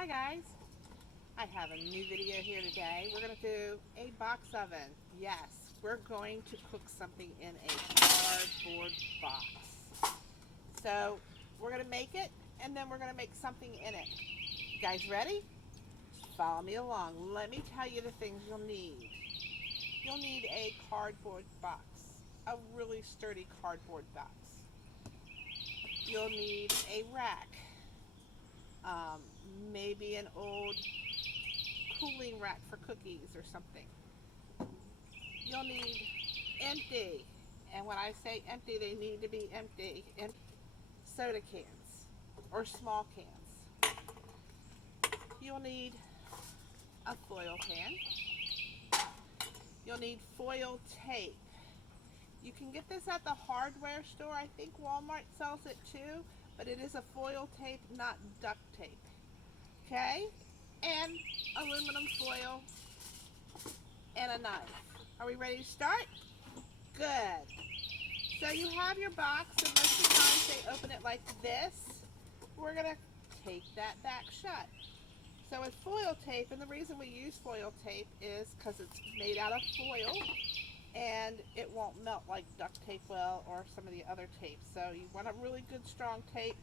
Hi guys, I have a new video here today. We're going to do a box oven. Yes, we're going to cook something in a cardboard box. So we're going to make it and then we're going to make something in it. You guys ready? Follow me along. Let me tell you the things you'll need. You'll need a cardboard box, a really sturdy cardboard box. You'll need a rack, um, maybe an old cooling rack for cookies or something. You'll need empty, and when I say empty, they need to be empty, soda cans or small cans. You'll need a foil pan. You'll need foil tape. You can get this at the hardware store. I think Walmart sells it too, but it is a foil tape, not duct tape. Okay? And aluminum foil and a knife. Are we ready to start? Good. So you have your box, and most of the times they open it like this. We're going to tape that back shut. So with foil tape, and the reason we use foil tape is because it's made out of foil and it won't melt like duct tape will or some of the other tapes. So you want a really good strong tape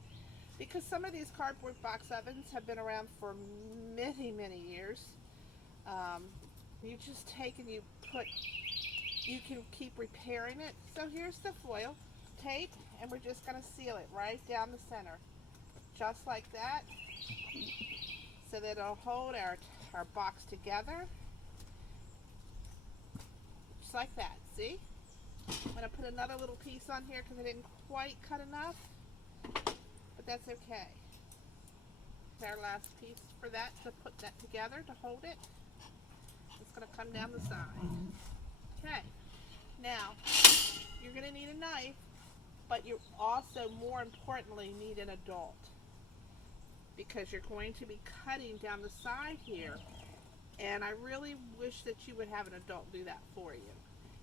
because some of these cardboard box ovens have been around for many, many years. You just take and you can keep repairing it. So here's the foil tape, and we're just going to seal it right down the center, just like that, so that it'll hold our box together, just like that. See? I'm going to put another little piece on here because I didn't quite cut enough, but that's okay. Our last piece for that, to put that together, to hold it. It's going to come down the side. Okay. Now, you're going to need a knife, but you also, more importantly, need an adult, because you're going to be cutting down the side here, and I really wish that you would have an adult do that for you.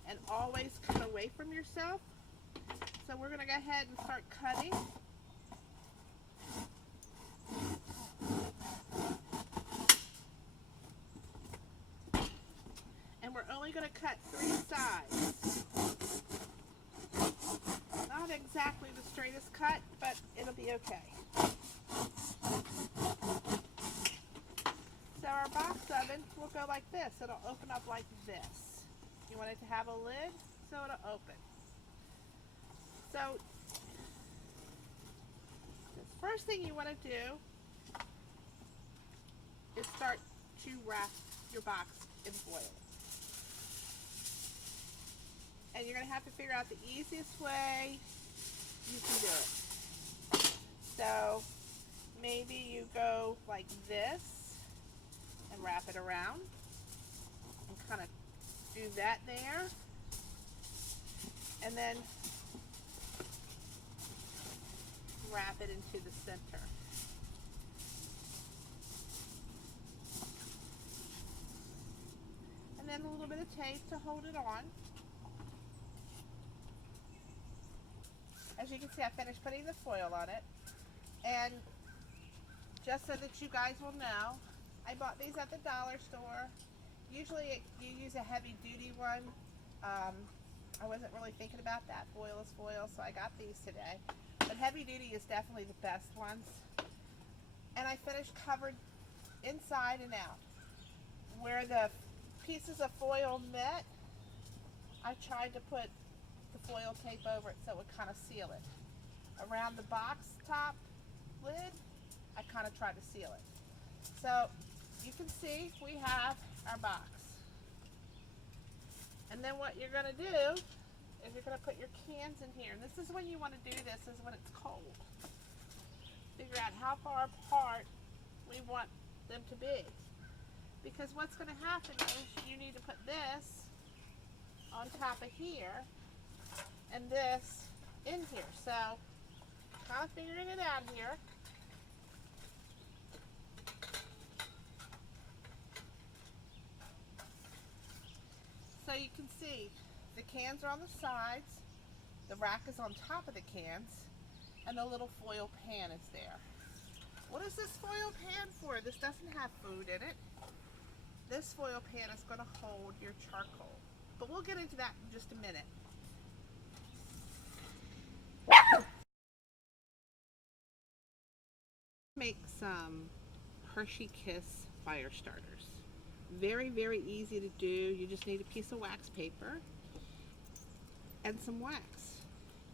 And always cut away from yourself. So we're going to go ahead and start cutting. And we're only going to cut 3 sides. Not exactly the straightest cut, but it'll be okay. So our box oven will go like this. It'll open up like this. You want it to have a lid so it'll open. So the first thing you want to do is start to wrap your box in foil. And you're going to have to figure out the easiest way you can do it. So maybe you go like this and wrap it around and kind of do that there, and then wrap it into the center. And then a little bit of tape to hold it on. As you can see, I finished putting the foil on it. And just so that you guys will know, I bought these at the dollar store. Usually you use a heavy duty one. I wasn't really thinking about that. Foil is foil, so I got these today. But heavy duty is definitely the best ones. And I finished covered inside and out. Where the pieces of foil met, I tried to put the foil tape over it so it would kind of seal it. Around the box top lid, I kind of tried to seal it. So you can see we have our box. And then what you're going to do is you're going to put your cans in here. And this is when you want to do this, is when it's cold. Figure out how far apart we want them to be. Because what's going to happen is you need to put this on top of here and this in here. So kind of figuring it out here. So you can see the cans are on the sides, the rack is on top of the cans, and the little foil pan is there. What is this foil pan for? This doesn't have food in it. This foil pan is going to hold your charcoal. But we'll get into that in just a minute. Make some Hershey Kiss fire starters. Very, very easy to do. You just need a piece of wax paper and some wax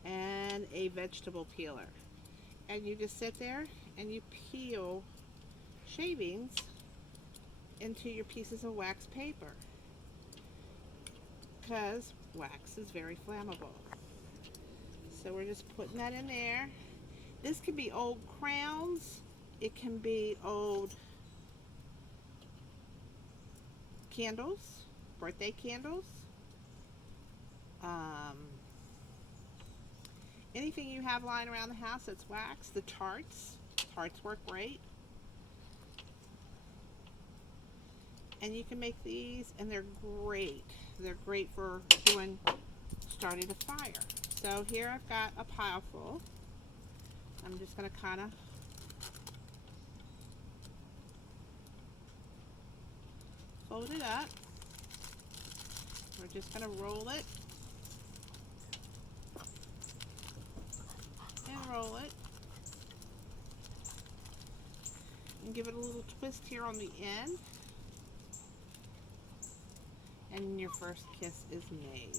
and a vegetable peeler. And you just sit there and you peel shavings into your pieces of wax paper because wax is very flammable. So we're just putting that in there. This can be old crowns. It can be old candles, birthday candles. Anything you have lying around the house that's wax. The tarts. Tarts work great. And you can make these, and they're great. They're great for starting a fire. So here I've got a pile full. I'm just going to kind of fold it up. We're just going to roll it and roll it and give it a little twist here on the end, and your first kiss is made.